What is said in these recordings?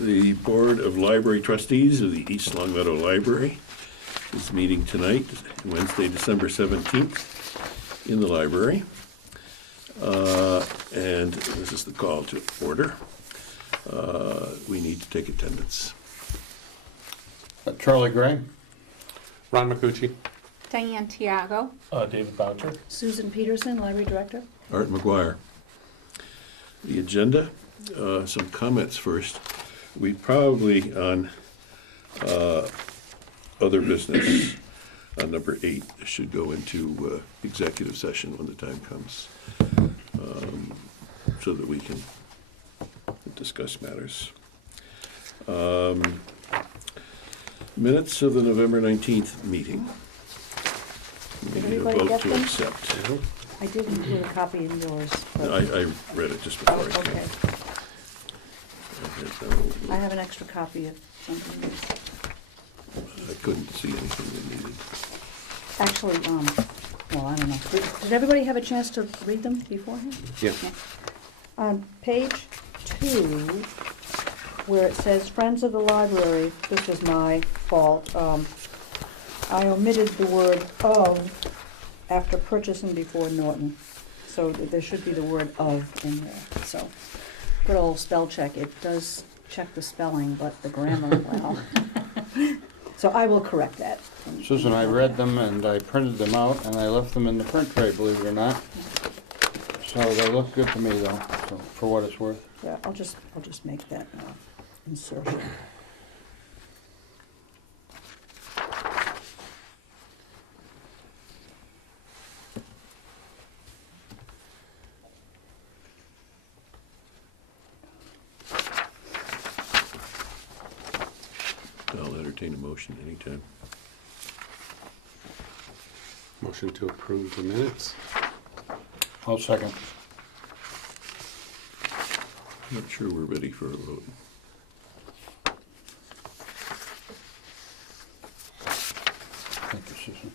The Board of Library Trustees of the East Long Meadow Library is meeting tonight, Wednesday, December 17th, in the library. And this is the call to order. We need to take attendance. Charlie Gray. Ron McCucci. Diane Tiago. David Boucher. Susan Peterson, Library Director. Art McGuire. The agenda, some comments first. We probably, on other business, on number 8, should go into executive session when the time comes, so that we can discuss matters. Minutes of the November 19th meeting. We need a Everybody vote get to them? accept. I did include a copy in yours. But I read it just before Oh, I came. okay. I have an extra copy of something else. I couldn't see anything we needed. Actually, well, I don't know. Did everybody have a chance to read them beforehand? Yeah. On page 2, where it says Friends of the Library, this was my fault. I omitted the word "of" after purchasing before Norton. So there should be the word "of" in there. So, good old spell check. It does check the spelling, but the grammar, well. So I will correct that. Susan, I read them and I printed them out and I left them in the print tray, believe it or not. So they look good to me though, so for what it's worth. Yeah, I'll just make that insertion. I'll entertain a motion anytime. Motion to approve the minutes. I'll second. Not sure we're ready for a vote. Thank you, Susan.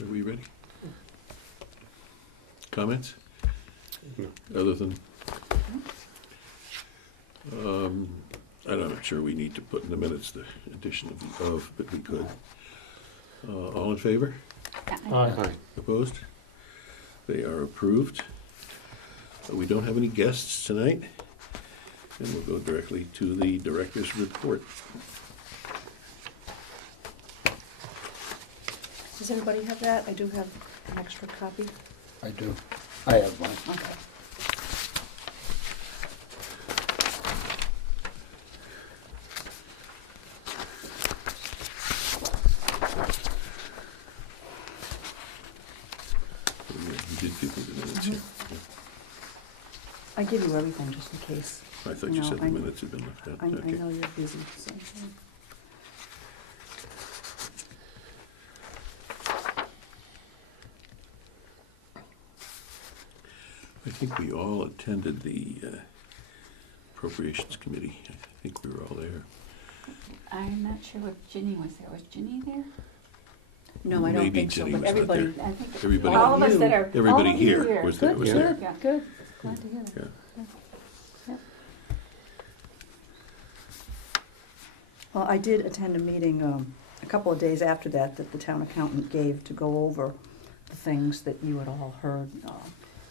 Are we ready? Comments? No. Other than, I'm not sure we need to put in the minutes the addition of the "of," but we could. All in favor? Aye. Opposed? They are approved. We don't have any guests tonight, and we'll go directly to the director's report. Does everybody have that? I do have an extra copy. I do. I have one. Okay. You did give me the minutes, yeah. I give you everything just in case. I thought you No, said the I- minutes had been left out. I Okay. know you're busy, so. I think we all attended the Appropriations Committee. I think we were all there. I'm not sure if Ginny was there. Was Ginny there? No, I don't Maybe think so, Jenny but was not everybody, there. I think Everybody- all of us that are. Everybody all of you here was there. Good, Was good, there. Yeah. good. Glad to hear that. Yeah. Yep. Well, I did attend a meeting a couple of days after that the town accountant gave to go over the things that you had all heard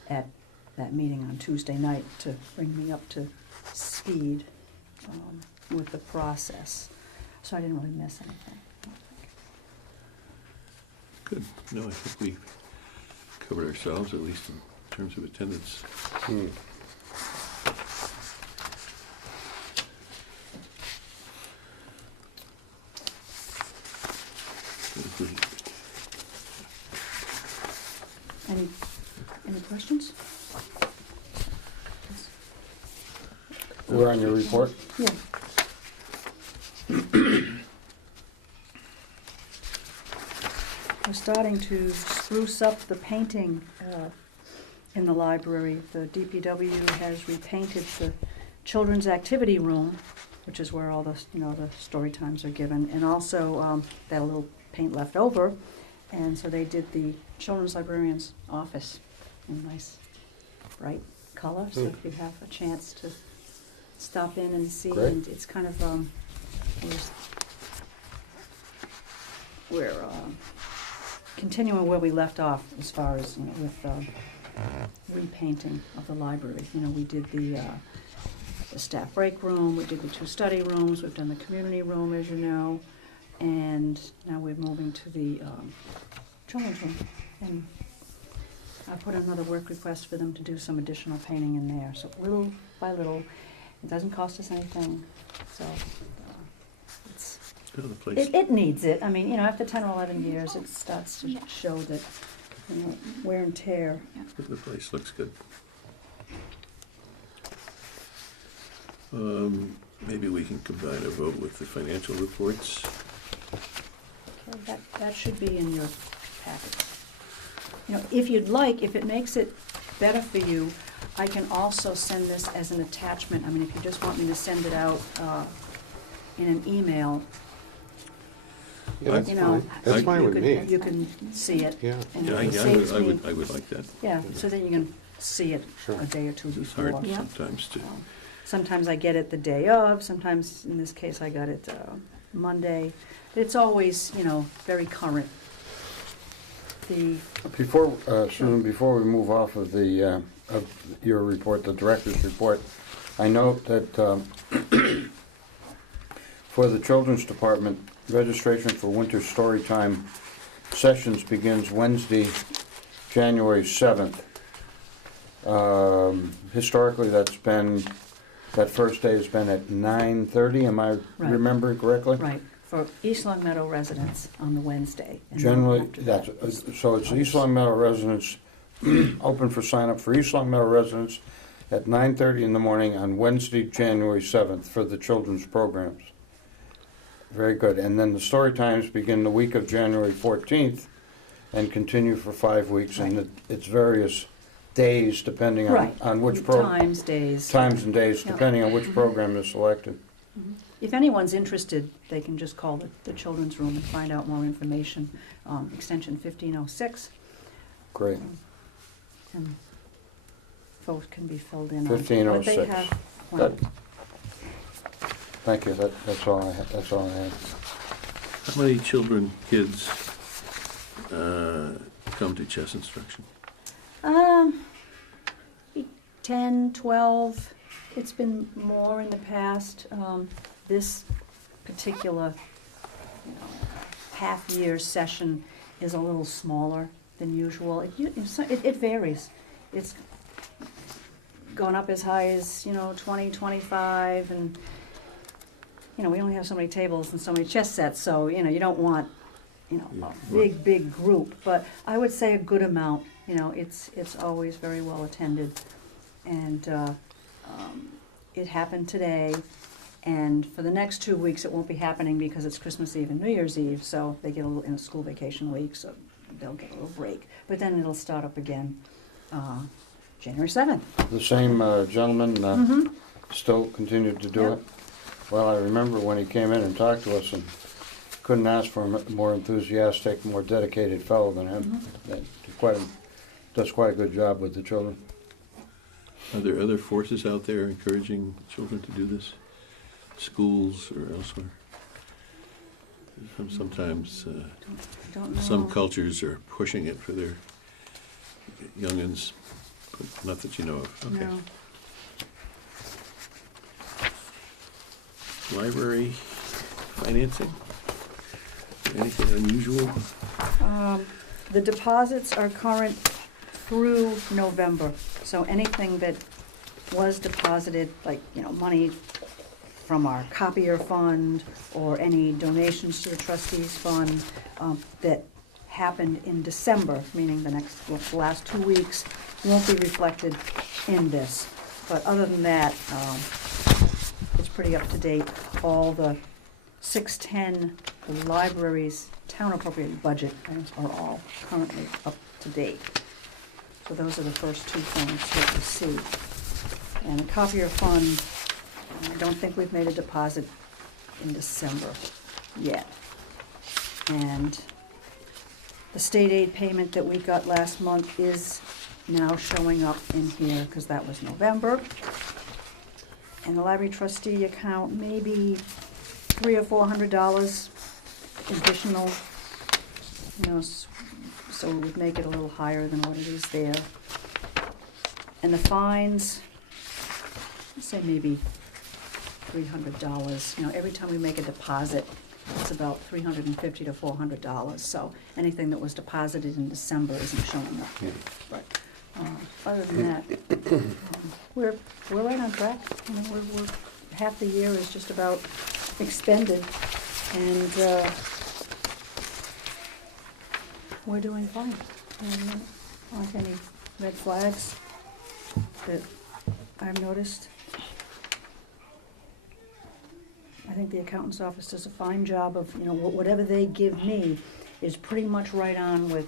at that meeting on Tuesday night to bring me up to speed with the process. So I didn't really miss anything. Good. No, I think we covered ourselves, at least in terms of attendance. Any questions? We're on your report. Yeah. We're starting to spruce up the painting in the library. The DPW has repainted the children's activity room, which is where all the, the story times are given, and also that little paint left over, and so they did the children's librarian's office in nice bright color, so if you have a chance to stop in and see, Great. and it's kind of, we're continuing where we left off as far as, with repainting of the library. We did the staff break room, we did the 2 study rooms, we've done the community room, as you know, and now we're moving to the children's room. And I put another work request for them to do some additional painting in there, so little by little. It doesn't cost us anything, so it's, Oh, the place, it needs it. I mean, after 10 or 11 years, it starts to show that, wear and tear. the place looks good. Maybe we can combine a vote with the financial reports. Okay, that should be in your packets. If you'd like, if it makes it better for you, I can also send this as an attachment. I mean, if you just want me to send it out in an email, Yeah, that's you know, fine. That's fine with me. you can see it. Yeah, And Yeah, it saves I me, would like that. yeah, so then you can see it Sure. a day or two It's before. hard Yeah. sometimes to, Sometimes I get it the day of, sometimes, in this case, I got it Monday. It's always, very current. Before, Susan, before we move off of the, of your report, the director's report, I note that for the children's department, registration for winter story time sessions begins Wednesday, January 7th. Historically, that first day has been at 9:30, am I Right. remembering correctly? Right, for East Long Meadow residents on the Wednesday. And then Generally, after that's, that, so it's East Long Meadow residents, open for sign up for East Long Meadow residents at 9:30 in the morning on Wednesday, January 7th for the children's programs. Very good. And then the story times begin the week of January 14th and continue for 5 weeks. And it's various days depending Right. on which Times, days. times and days, Yep. depending on which program is selected. Mhm. If anyone's interested, they can just call the children's room and find out more information. Extension 1506, Great. and folks can be filled in on 1506. what they have planned. Good. Thank you. That's all I had. That's all I had. how many children, kids, come to chess instruction? 10, 12, it's been more in the past. This particular half-year session is a little smaller than usual. It varies. It's gone up as high as, 20, 25, and, we only have so many tables and so many chess sets, so, you don't want, a big group. But I would say a good amount. It's always very well attended. And it happened today, and for the next 2 weeks it won't be happening because it's Christmas Eve and New Year's Eve, so they get a little in a school vacation week, so they'll get a little break. But then it'll start up again January 7th. The same gentleman Mhm. still continued to do Yep. it? Well, I remember when he came in and talked to us, and couldn't ask for a more enthusiastic, more dedicated fellow than him. That does quite a good job with the children. Are there other forces out there encouraging children to do this? Schools or elsewhere? Sometimes Don't know. some cultures are pushing it for their youngins, but not that you know of. Okay. No. Library financing? Anything unusual? The deposits are current through November, so anything that was deposited, like, money from our copier fund or any donations to the trustees fund that happened in December, meaning the last 2 weeks, won't be reflected in this. But other than that, it's pretty up to date. All the 610, the library's town appropriated budget items are all currently up to date. So those are the first 2 things that you see. And the copier fund, I don't think we've made a deposit in December yet. And the state aid payment that we got last month is now showing up in here, because that was November. And the library trustee account, maybe $300 or $400 additional, so it would make it a little higher than what it is there. And the fines, let's say maybe $300. Every time we make a deposit, it's about $350 to $400. So anything that was deposited in December isn't showing up here. But other than that, we're right on track. We're half the year is just about expended, and we're doing fine. Aren't any red flags that I've noticed. I think the accountant's office does a fine job of, whatever they give me is pretty much right on with,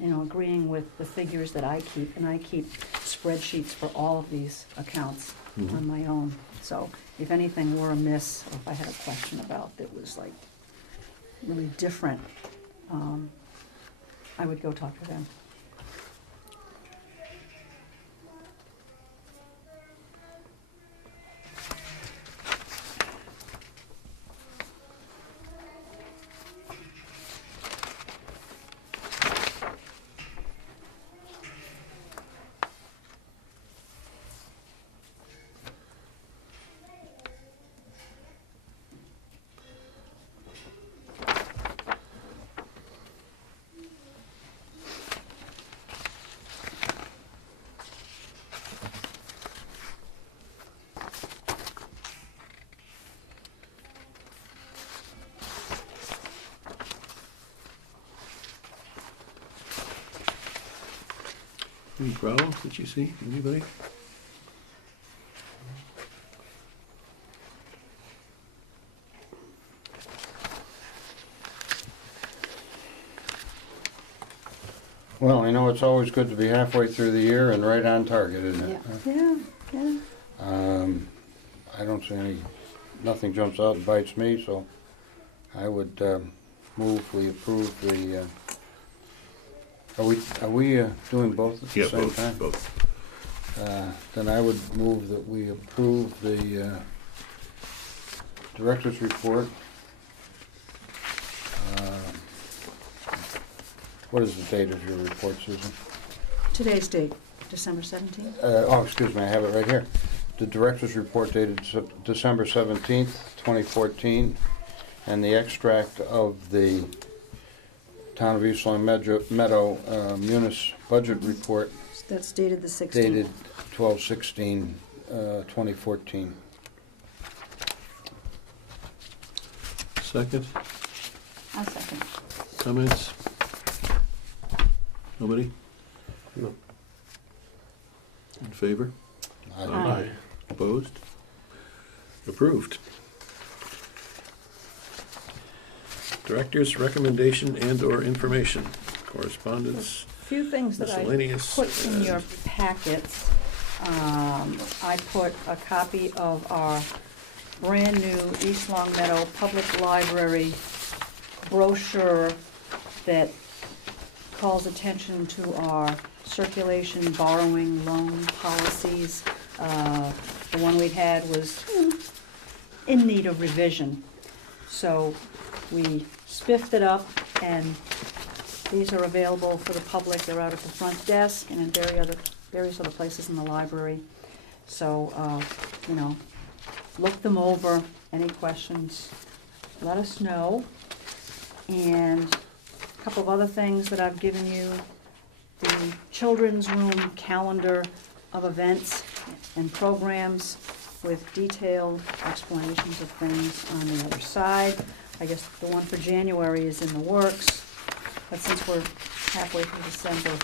agreeing with the figures that I keep. And I keep spreadsheets for all of these accounts on my own. So if anything were amiss, or if I had a question about that was like really different, I would go talk to them. Any problems that you see? Anybody? Well, it's always good to be halfway through the year and right on target, isn't it? Yeah. I don't see nothing jumps out and bites me, so I would move we approve the, are we doing both at the same time? Both. Then I would move that we approve the director's report. What is the date of your report, Susan? Today's date, December 17th. Excuse me, I have it right here. The director's report dated December 17th, 2014, and the extract of the Town of East Long Meadow Munis budget report That's dated the 16th. dated 12/16/2014. Second, I'll second. comments? Nobody? No. In favor? Aye. Opposed? Approved. Director's recommendation and/or information, correspondence, Few things that I miscellaneous. put in your and- packets. I put a copy of our brand-new East Long Meadow Public Library brochure that calls attention to our circulation, borrowing, loan policies. The one we had was in need of revision. So we spiffed it up, and these are available for the public. They're out at the front desk and in various other places in the library. So, look them over. Any questions, let us know. And a couple of other things that I've given you. The children's room calendar of events and programs with detailed explanations of things on the other side. I guess the one for January is in the works, but since we're halfway through December,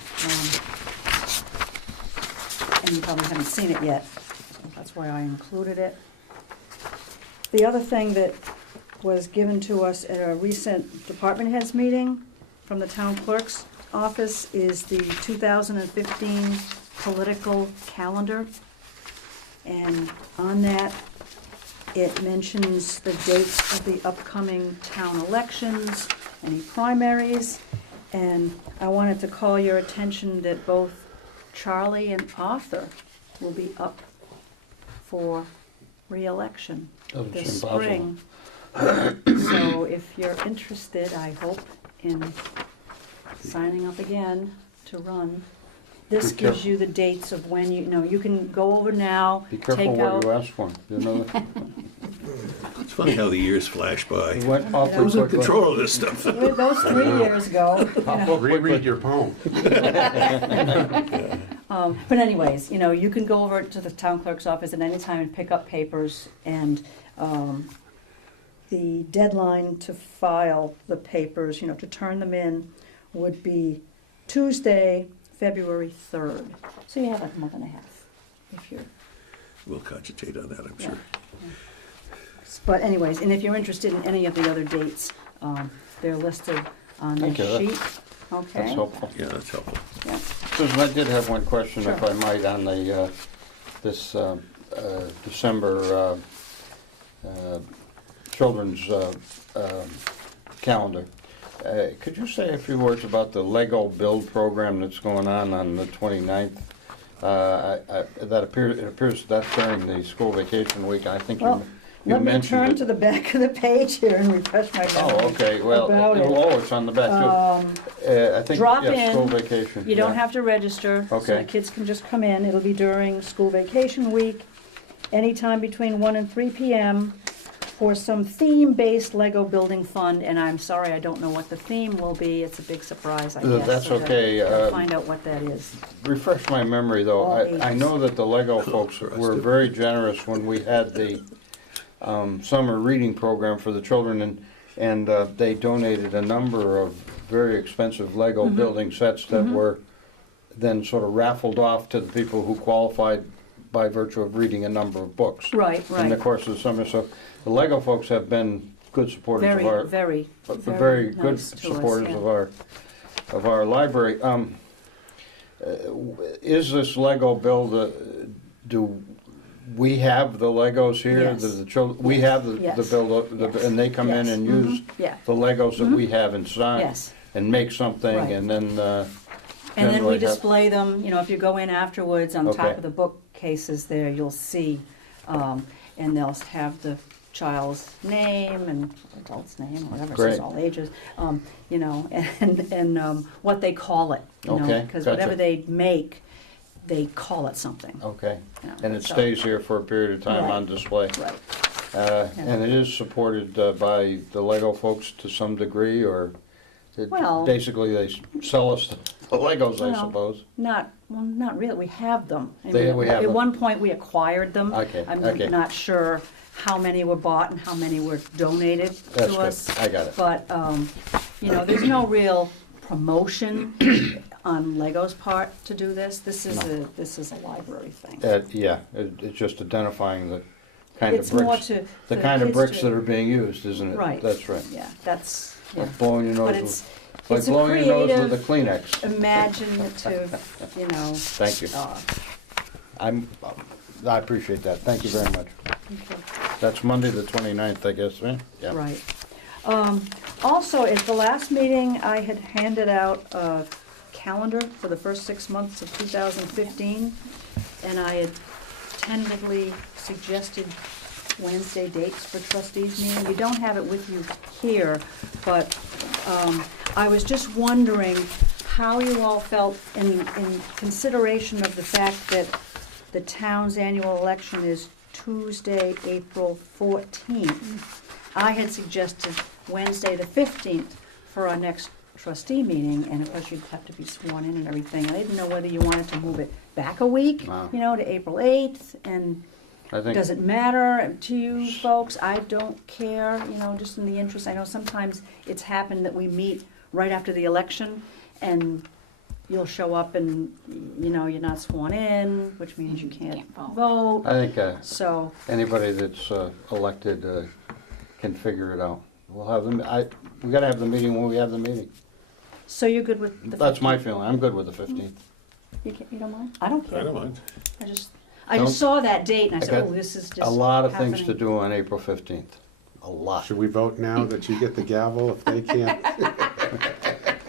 and you probably haven't seen it yet, so that's why I included it. The other thing that was given to us at a recent department heads meeting from the town clerk's office is the 2015 political calendar. And on that, it mentions the dates of the upcoming town elections, any primaries, And I wanted to call your attention that both Charlie and Arthur will be up for reelection Doesn't this seem possible. spring. So if you're interested, I hope, in signing up again to run, this Be gives careful. you the dates of when you can go over now, Be careful take what out. you ask for. You know, It's funny how the years flash by. it went awfully Who's in quickly. control of this stuff? Those 3 years ago, Reread your poem. But anyways, you can go over to the town clerk's office at any time and pick up papers, and the deadline to file the papers, to turn them in, would be Tuesday, February 3rd. So you have like a month and a half, if you're, We'll cogitate on that, I'm yeah. sure. But anyways, and if you're interested in any of the other dates, they're listed on Thank this you. sheet. Okay? That's helpful. Yeah, that's helpful. Yeah. Susan, I did have one question, if Sure. I might, on the, this December children's calendar. Could you say a few words about the Lego build program that's going on the 29th? It appears that's during the school vacation week. I think Well, you let me mentioned turn it. to the back of the page here and refresh my memory. Oh, okay, well, about it. oh, it's on the back too. I think, drop yeah, in. school vacation. You don't yeah. have to register, so Okay. the kids can just come in. It'll be during school vacation week, anytime between 1 and 3 p.m. for some theme-based Lego building fun, and I'm sorry, I don't know what the theme will be. It's a big surprise, I guess. That's so okay, gotta find out what that is. Refresh my memory, though. All I ages. know that the Lego folks For us were too. very generous when we had the summer reading program for the children, and they donated a number of very expensive Lego Mm-hmm. building sets that were then sort of raffled off to the people who qualified by virtue of reading a number of books Right, in the right. course of the summer. So the Lego folks have been good supporters Very, of our, very, very good nice to us, supporters yeah. of our library. Is this Lego build? Do we have the Legos here? Yes. The children, we have the Yes. build, Yes. and they come in Yes. and Mhm. use Yeah, the Legos that we have inside yes. and make something, Right. and then And then generally we have- display them, if you go in afterwards, on top Okay. of the bookcases there, you'll see, and they'll have the child's name and adult's name, or whatever, it says Great. all ages, and what they call it, Okay, because gotcha. whatever they make, they call it something. Okay, you know, and it so- stays here for a period of time Right. on display. Right. And it is supported by the Lego folks to some degree, or Well- basically they sell us the Legos, I Well, suppose. Not really, we have them. I They- mean, we have At them. one point, we acquired them. Okay, I'm okay. not sure how many were bought and how many were donated That's to good. us. I got it. But, there's no real promotion on Lego's part to do this. This is a library thing. Yeah, it's just identifying the kind of It's more bricks, to. the for kind of kids bricks to- that are being used, isn't it? Right. That's right. Yeah, that's, yeah. Like blowing your But nose it's, with, like it's a blowing your nose with a creative, Kleenex. imaginative, Thank you. I appreciate that. Thank you very much. okay. That's Monday the 29th, I guess, right? Yeah. Right. Also, at the last meeting, I had handed out a calendar for the first 6 months of 2015, and I had tentatively suggested Wednesday dates for trustees meeting. You don't have it with you here, but I was just wondering how you all felt in consideration of the fact that the town's annual election is Tuesday, April 14th. I had suggested Wednesday the 15th for our next trustee meeting, and of course you'd have to be sworn in and everything. I didn't know whether you wanted to move it back a week, Wow. to April 8th, and I think, does it matter to you folks? I don't care, just in the interest. I know sometimes it's happened that we meet right after the election, and you'll show up and, you're not sworn in, which means you can't vote. I think So, anybody that's elected can figure it out. We'll have them, we gotta have the meeting when we have the meeting. so you're good with the 15th? That's my feeling. I'm good with the 15th. You don't mind? I don't care. I don't mind. I just saw that date and I I said, got oh, this is just A lot of things to happening. do on April 15th. A lot. Should we vote now that you get the gavel if they can't?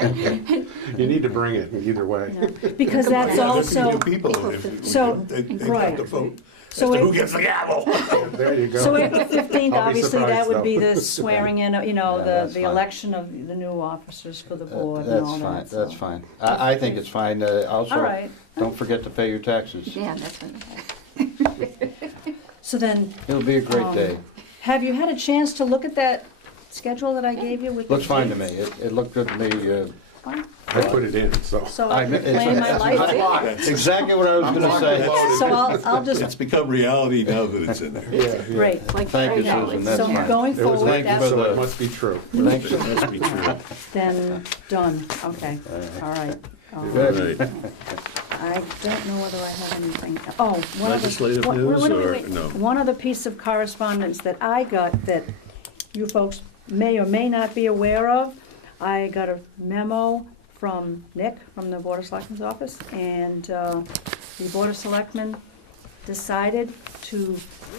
You need to bring it either way. Because that's Yeah, there could be also, new people, if we So, don't, they'd have right. to vote as So to it- who gets the gavel. There you go. so April 15th, I'll be obviously, that surprised, would be though. the swearing in, you know, Yeah, that's the fine. election of the new officers for the board and all That's fine, that. that's so. fine. I think it's fine. All Also, right. don't forget to pay your taxes. Yeah, that's what So then, It'll be a great Um, day. have you had a chance to look at that schedule that I gave you with the Looks fine to me. dates? It looked good to me. Fine. I put it in, so. So I can plan my life in. That's- Exactly what I was gonna say. So I'll just, It's become reality now that it's in there. Yeah, great. like Thank you, right now, Susan, it's- that's So fine. going It was forward, Thank you written, for so the- it must be true. Thank you. It has to be true. then done, okay, all right. Good. Right. I don't know whether I have anything, oh, one other. Legislative wait, news wait, or wait. no? One other piece of correspondence that I got that you folks may or may not be aware of. I got a memo from Nick, from the Board of Selectmen's office, and the Board of Selectmen decided to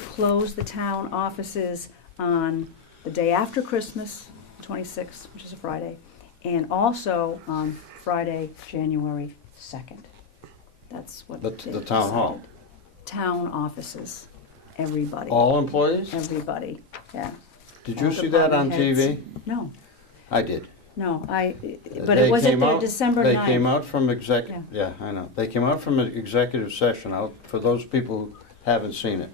close the town offices on the day after Christmas, 26th, which is a Friday, and also on Friday, January 2nd. That's what The they town hall. decided. Town offices, everybody. All employees? Everybody, yeah. Did you all see that on department heads. TV? No, I did. no, but They it was at came their out- December 9th. They came out from exec, Yeah. yeah, I know. They came out from an executive session, out, for those people who haven't seen it.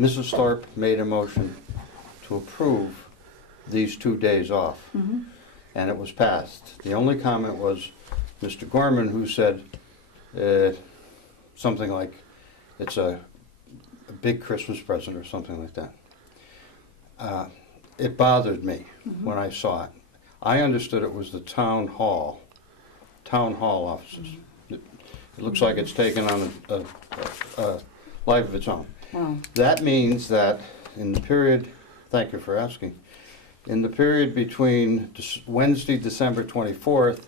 Mrs. Thorpe made a motion to approve these 2 days off, Mhm. and it was passed. The only comment was Mr. Gorman, who said something like, it's a big Christmas present or something like that. It bothered me when I saw it. I understood it was the town hall offices. It looks like it's taken on a life of its own. Wow, That means that in the period, thank you for asking, in the period between Wednesday, December 24th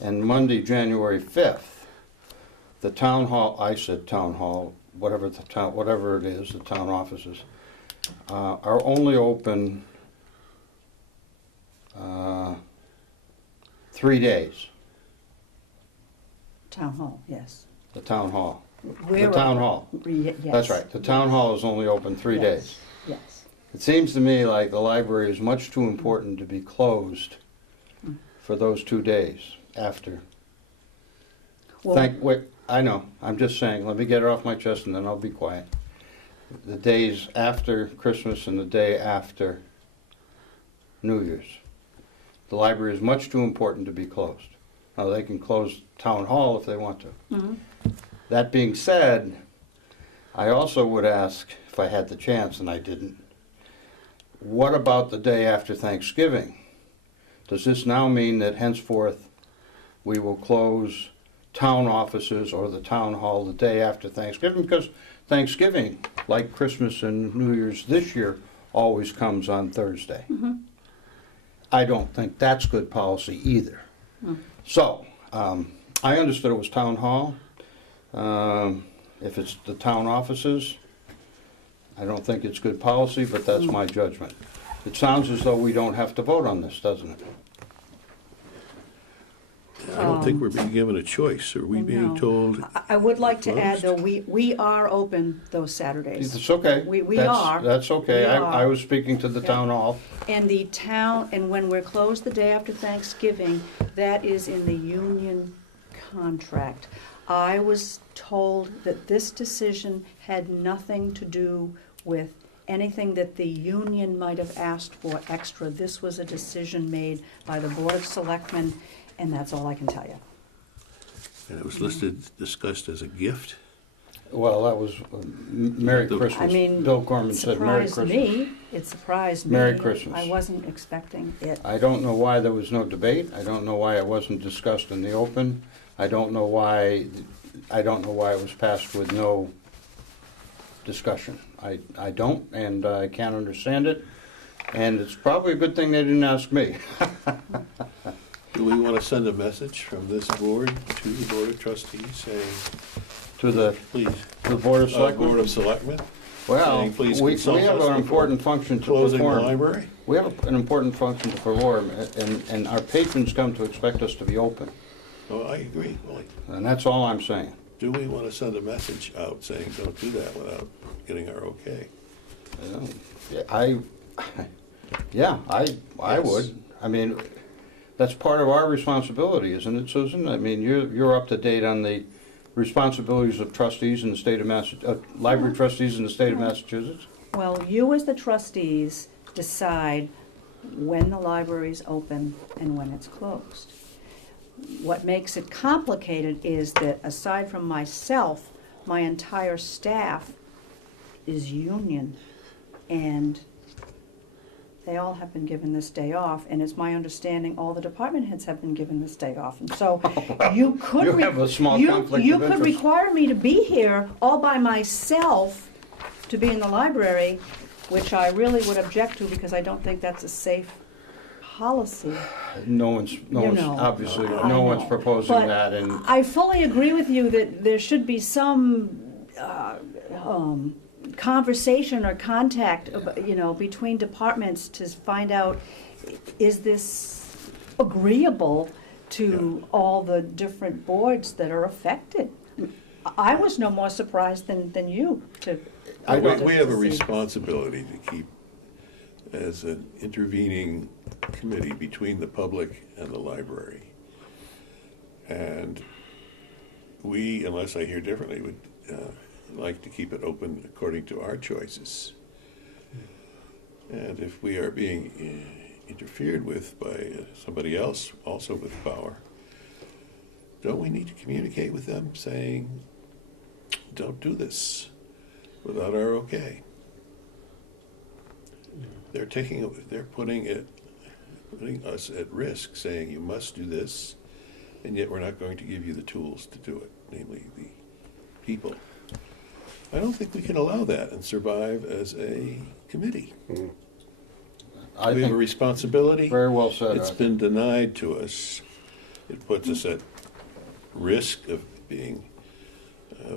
and Monday, January 5th, the town hall, I said town hall, whatever it is, the town offices, are only open 3 days, town hall, yes. the town hall. We're The town open. hall. Yes. That's right, the town hall is only open 3 Yes. days. Yes. It seems to me like the library is much too important to be closed for those 2 days after. Well, Wait, I know, I'm just saying, let me get it off my chest and then I'll be quiet. The days after Christmas and the day after New Year's. The library is much too important to be closed. Now, they can close town hall if they want to. mhm. That being said, I also would ask, if I had the chance, and I didn't, what about the day after Thanksgiving? Does this now mean that henceforth we will close town offices or the town hall the day after Thanksgiving? Because Thanksgiving, like Christmas and New Year's this year, always comes on Thursday. I don't think that's good policy either. So, I understood it was town hall. If it's the town offices, I don't think it's good policy, but that's my judgment. It sounds as though we don't have to vote on this, doesn't it? I don't think we're being given a choice. Are we being No. told? I would like to add, though, Closed? we are open those Saturdays. It's okay. We That's- are. That's okay. We I are. was speaking to the Yeah. town hall. And the town, and when we're closed the day after Thanksgiving, that is in the union contract. I was told that this decision had nothing to do with anything that the union might have asked for extra. This was a decision made by the Board of Selectmen, and that's all I can tell you. And it was listed, discussed as a gift. Well, that was Merry The- Christmas. I mean, Bill Gorman It said Merry surprised Christmas. me, it surprised me. Merry Christmas. I wasn't expecting it. I don't know why there was no debate. I don't know why it wasn't discussed in the open. I don't know why it was passed with no discussion. I don't, and I can't understand it. And it's probably a good thing they didn't ask me. Do we want to send a message from this board to the Board of Trustees saying, To the please, Board of Board Selectmen? of Selectmen, Well, saying, please we consult have us an important before function to closing the perform. library? We have an important function to perform, and our patrons come to expect us to be open. Oh, I agree, Willie. And that's all I'm saying. Do we want to send a message out saying, don't do that without getting our okay? Yeah, I Yes. would. I mean, that's part of our responsibility, isn't it, Susan? I mean, you're up to date on the responsibilities of trustees in the state of library trustees in the state of Massachusetts? Well, you as the trustees decide when the library's open and when it's closed. What makes it complicated is that aside from myself, my entire staff is union, and they all have been given this day off, and it's my understanding all the department heads have been given this day off. And so you could. You have a small conflict You of could interest. require me to be here all by myself to be in the library, which I really would object to because I don't think that's a safe policy. No one's obviously, I no one's know. proposing But that, and I fully agree with you that there should be some conversation or contact, between departments to find out, is this agreeable to all the different boards that are affected? I was no more surprised than you to. We have a to see. responsibility to keep, as an intervening committee between the public and the library. And we, unless I hear differently, would like to keep it open according to our choices. And if we are being interfered with by somebody else, also with power, don't we need to communicate with them saying, don't do this without our okay? They're putting us at risk, saying you must do this, and yet we're not going to give you the tools to do it, namely the people. I don't think we can allow that and survive as a committee. I We have a think responsibility. very well said. It's been denied to us. It puts us at risk of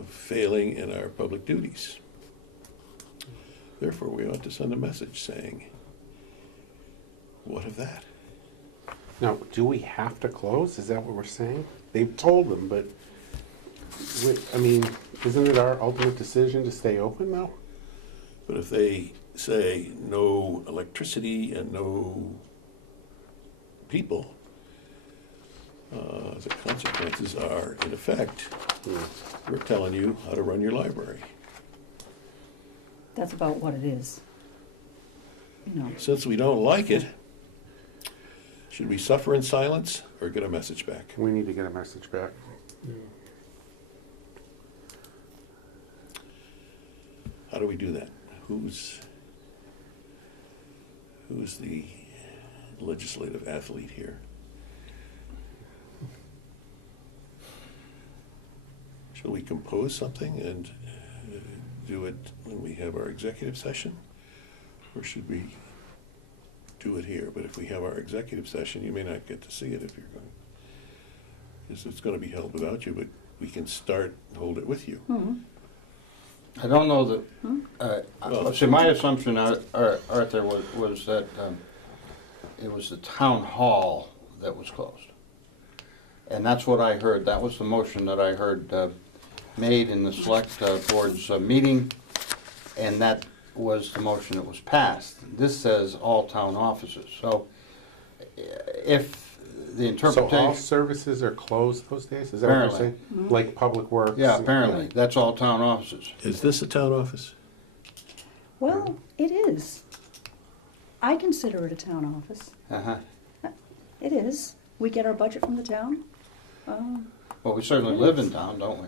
failing in our public duties. Therefore, we ought to send a message saying, what of that? Now, do we have to close? Is that what we're saying? They've told them, but, I mean, isn't it our ultimate decision to stay open now? But if they say no electricity and no people, the consequences are, in effect, we're telling you how to run your library. That's about what it is. Since we don't like it, should we suffer in silence or get a message back? We need to get a message back. How do we do that? Who's the legislative athlete here? Shall we compose something and do it when we have our executive session? Or should we do it here? But if we have our executive session, you may not get to see it if you're going, because it's going to be held without you, but we can hold it with you. I don't know Well- see, my assumption, Arthur, was that it was the town hall that was closed. And that's what I heard. That was the motion that I heard made in the select board's meeting, and that was the motion that was passed. This says all town offices. So if the So interpretation... all services are closed those days? Is that what you're Apparently. saying? Like Public Works? Yeah, apparently. That's all town offices. Is this a town office? Well, it is. I consider it a town office. Uh-huh. It is. We get our budget from the town. Well, we certainly live in town, don't we?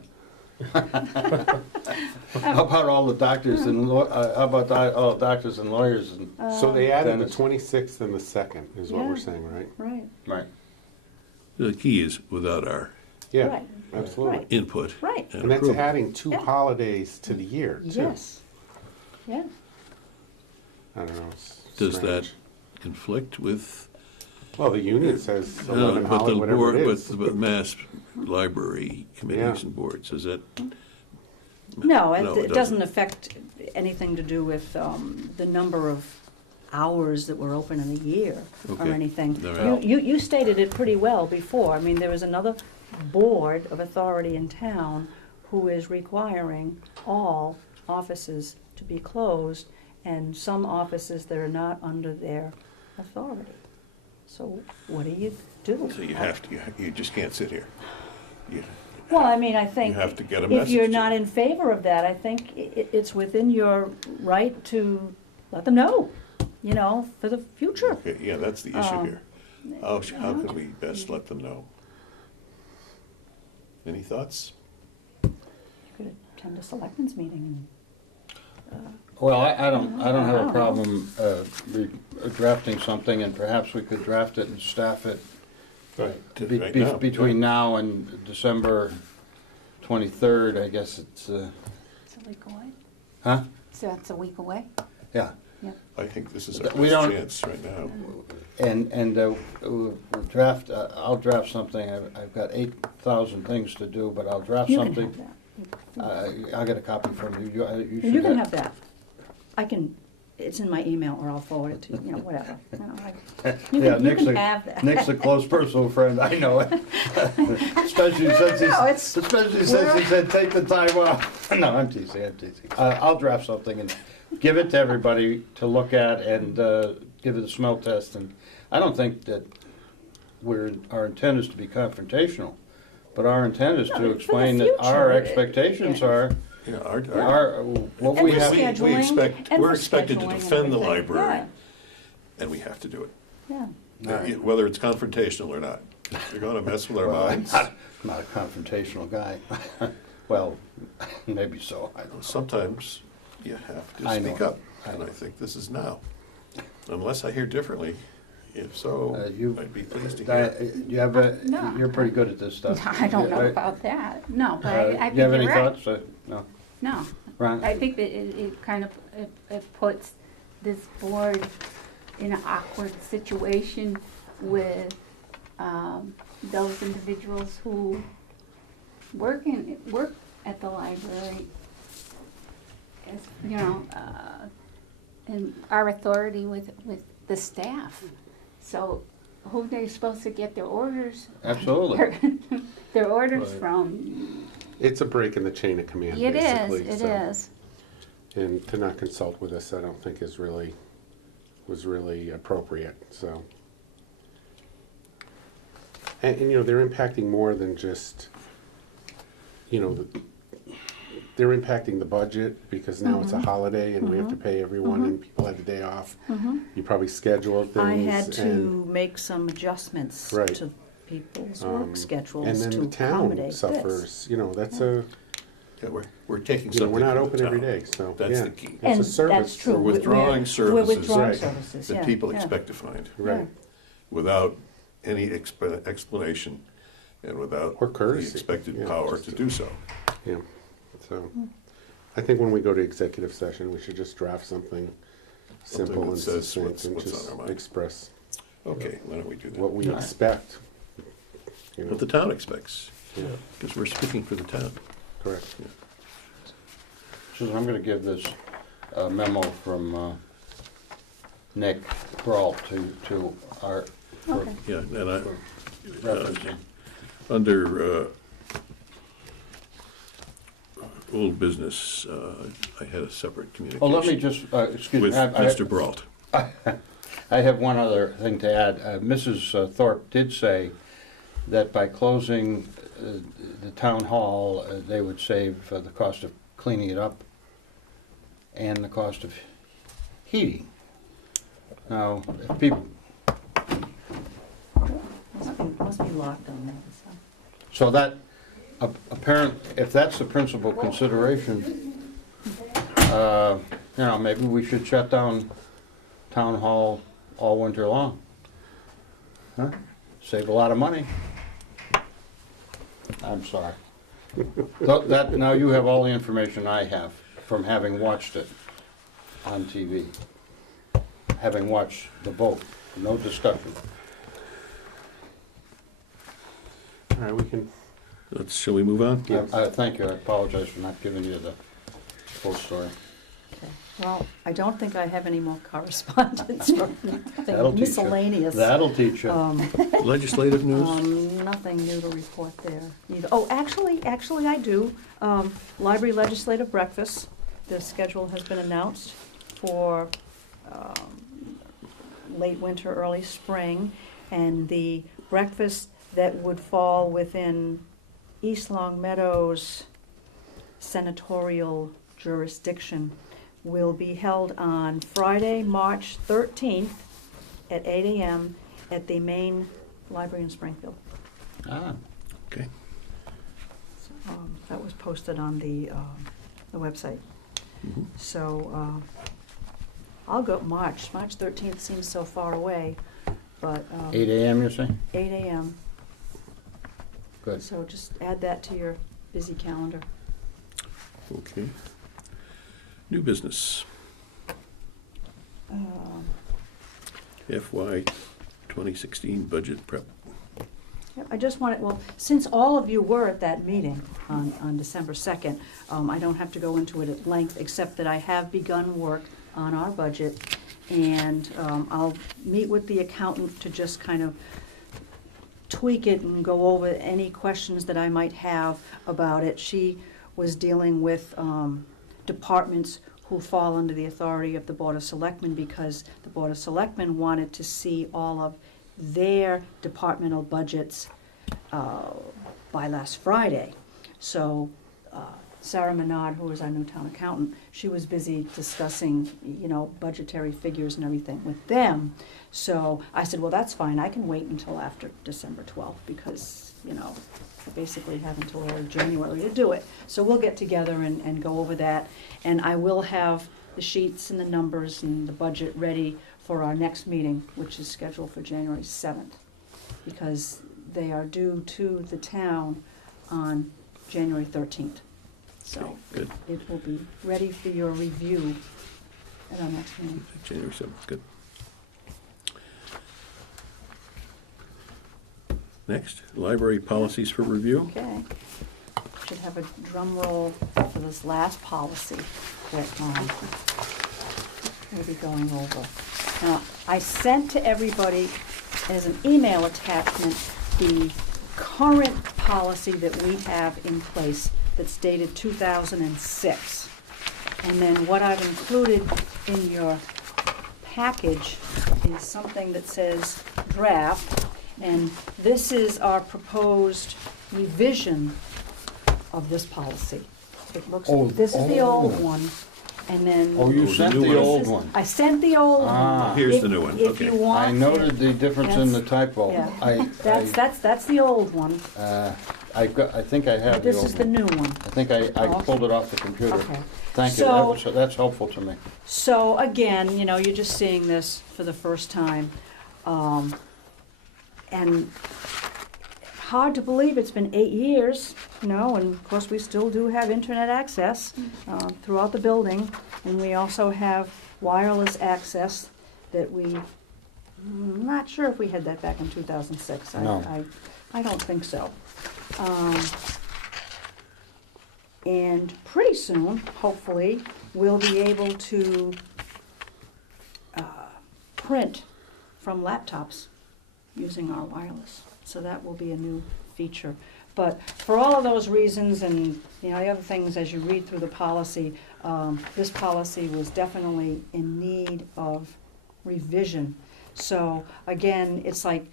How about all the doctors and all doctors and lawyers and So they added the Dennis. 26th and the 2nd, is what Yeah. we're saying, right? Right. right? The key is without our Yeah, Right. absolutely. Right. input. Right. And that's approval. adding 2 Yeah. holidays to the year, too. Yes. Yeah. I don't know. It's Does that strange. conflict with? Well, the union says No, 11 but the holiday, whatever it is. but Mass Library committees Yeah. and boards, does that No, No, it doesn't affect anything to do with the number of hours that we're open in a year or Okay. anything. All right. You stated it pretty well before. I mean, there is another board of authority in town who is requiring all offices to be closed and some offices that are not under their authority. So what do you do? So you have to, you just can't sit here. You- Well, I mean, I think have to get a if message you're to not them. in favor of that, I think it's within your right to let them know, you know, for the future. Okay, yeah, that's the issue here. How yeah. can we best let them know? Any thoughts? You could attend a selectmen's meeting Well, I don't have I a don't know. problem drafting something, and perhaps we could draft it and staff it To- be- right be- now. between now and December 23rd, I guess it's, It's a week away. huh? So that's a week away? Yeah. Yeah. I think this is our We best don't- chance right now. And we'll draft, I'll draft something, I've got 8,000 things to do, but I'll draft You can something. have that. I'll get a copy from you. You You should can have that. I can, it's in my email, or I'll forward it to you, you know, whatever. You know, you Yeah, can, you Nick's can a- have that. Nick's a close personal friend, I know it. Especially since No, it's- especially since he said, take the time off. No, I'm teasing. I'll draft something and give it to everybody to look at and give it a smell test. And I don't think that our intent is to be confrontational, but our intent is No, to but for the explain that our future, expectations yeah. are, Yeah, what And we for have. scheduling, and we're for expected to scheduling and defend the everything. library, and we have to do it. Yeah, All right. Whether it's confrontational or not. They're gonna mess with our Well, I'm minds. not a confrontational guy. Well, maybe so, I don't know. Sometimes you have to I know. speak up, I and I know. think this is now. Unless I hear differently, if so, You- I'd be pleased to Di- hear. You have No. you're pretty good at this stuff. I don't know Yeah, about that. No, but I Do think you have you're any right. thoughts? No? No, Ron? I think that it kind of, it puts this board in an awkward situation with those individuals who work at the library, as, you know, and our authority with the staff. So who they're supposed to get their orders? Absolutely. Their orders Right. from. It's a break in the chain of command, It basically. is, it so. is. And to not consult with us, I don't think was really appropriate, so. And, you know, they're impacting more than just, you know, they're impacting the budget because now it's a holiday and we have to pay everyone and people had the day off. You probably scheduled things. I had and- to make some adjustments Right. to people's Um, work And schedules then to the town accommodate this. suffers, you know, that's Yeah, we're taking you know, something we're not from the open every town. day, so, That's yeah. the key. It's And a service. that's true. We're withdrawing We're services. withdrawing Right. services, That yeah, people yeah. expect to find, Right. without any explanation and without Or the courtesy. expected Yeah, power just to do so. Yeah, so, I think when we go to executive session, we should just draft something Something simple that and says succinct and what's on just our mind. express Okay, why don't we do that? what we All right. expect. You know, What the town expects, yeah, because we're speaking for the town. correct. Susan, I'm gonna give this memo from Nick Brault to our, for Okay. Yeah, and I, referencing. under old business, I had a separate Oh, let me communication just, excuse with me. Mr. Brault. I have one other thing to add. Mrs. Thorpe did say that by closing the town hall, they would save the cost of cleaning it up and the cost of heating. Now, if people, Must be locked on that, so. so that, if that's the principal consideration, you know, maybe we should shut down town hall all winter long. Huh? Save a lot of money. I'm sorry. Now you have all the information I have from having watched it on TV. Having watched the vote, no discussion. All right, we can, Shall we move on? Yes. Thank you, I apologize for not giving you the Full story. Okay. Well, I don't think I have any more correspondence or That'll anything teach you. miscellaneous. That'll teach you. Legislative news? Nothing new to report there either. Oh, actually, I do. Library Legislative Breakfast, the schedule has been announced for late winter, early spring, and the breakfast that would fall within East Long Meadow's senatorial jurisdiction will be held on Friday, March 13th at 8 a.m. at the main library in Springfield. Ah, Okay. That was posted on the website. Mhm. So I'll go March 13th seems so far away, but 8 a.m. you say? 8 a.m. Good. So just add that to your busy calendar. Okay. New business, Um, FY 2016 budget prep. Yeah, I just wanted, well, since all of you were at that meeting on December 2nd, I don't have to go into it at length, except that I have begun work on our budget, and I'll meet with the accountant to just kind of tweak it and go over any questions that I might have about it. She was dealing with departments who fall under the authority of the Board of Selectmen, because the Board of Selectmen wanted to see all of their departmental budgets by last Friday. So Sarah Menard, who is our new town accountant, she was busy discussing, budgetary figures and everything with them. So I said, well, that's fine, I can wait until after December 12th, because, I basically have until early January to do it. So we'll get together and go over that, and I will have the sheets and the numbers and the budget ready for our next meeting, which is scheduled for January 7th, because they are due to the town on January 13th. So Good. it will be ready for your review at our next meeting. January 7th, good. Next, library policies for review. Okay. Should have a drum roll for this last policy that we'll be going over. Now, I sent to everybody as an email attachment the current policy that we have in place that's dated 2006. And then what I've included in your package is something that says draft, and this is our proposed revision of this policy. It looks, this is the old one, and then. Oh, you the sent new the one. old one. I sent the old one. Ah. Here's If- the new one, If you okay. want. I noted the difference in the typo. Yeah. That's the old one. I think I have the This old is the one. new one. I think I Oh, pulled it off the computer. Okay. Thank you, So- that's helpful to me. So again, you're just seeing this for the first time. And hard to believe it's been 8 years, and of course we still do have internet access throughout the building. And we also have wireless access that I'm not sure if we had that back in 2006. No. I don't think so. And pretty soon, hopefully, we'll be able to print from laptops using our wireless. So that will be a new feature. But for all of those reasons and the other things, as you read through the policy, this policy was definitely in need of revision. So again, it's like,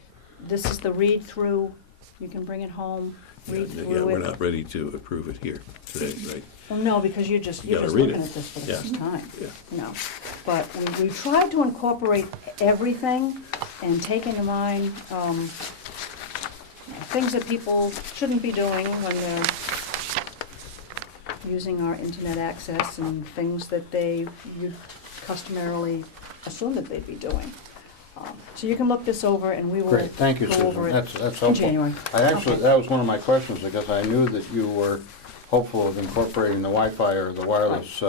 this is the read-through. You can bring it home, read Yeah, through we're it. not ready to approve it here today, right? Well, no, because you're You just gotta read looking it. at this for the Yeah. first time. Yeah. But we tried to incorporate everything and take into mind things that people shouldn't be doing when they're using our internet access, and things that you'd customarily assume that they'd be doing. So you can look this over, and we will Great, thank you, go Susan, over it that's in helpful. January. Okay. That was one of my questions, because I knew that you were hopeful of incorporating the Wi-Fi or the wireless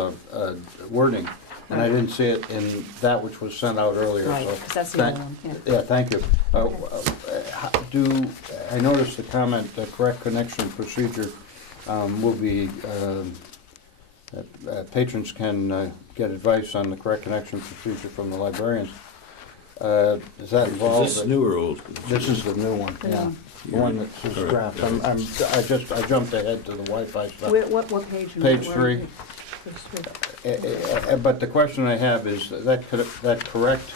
wording, and I Right. didn't see it in that which was sent out earlier, Right, so. 'cause that's the thank- other one, yeah. Yeah, thank you. I noticed the comment, the correct connection procedure will be Patrons can get advice on the correct connection procedure from the librarians. Does that involve? Is this new or old? This is the new one, yeah. Yeah. The one that says All right, draft. yeah. I jumped ahead to the Wi-Fi stuff. What page? Page Where- 3. Page 3. But the question I have is, that correct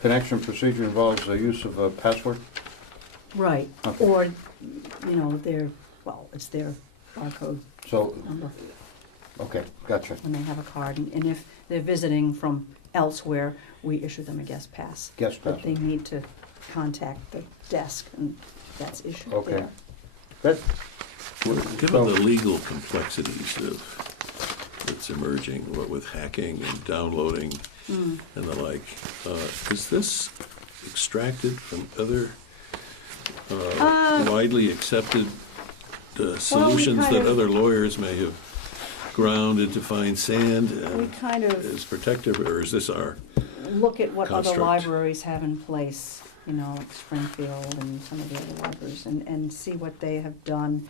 connection procedure involves the use of a password? Right, Okay. or, it's their barcode So, number okay, gotcha. when they have a card. And if they're visiting from elsewhere, we issue them a guest pass. Guest But pass. they need to contact the desk, and that's issued Okay. there. Good. Given the legal complexities of that's emerging, what with hacking and downloading and the like, is this extracted from other widely accepted solutions kind that of- other lawyers may have ground into fine sand We kind of as protective, or is this our? look at what other construct? libraries have in place, like Springfield and some of the other libraries, and see what they have done.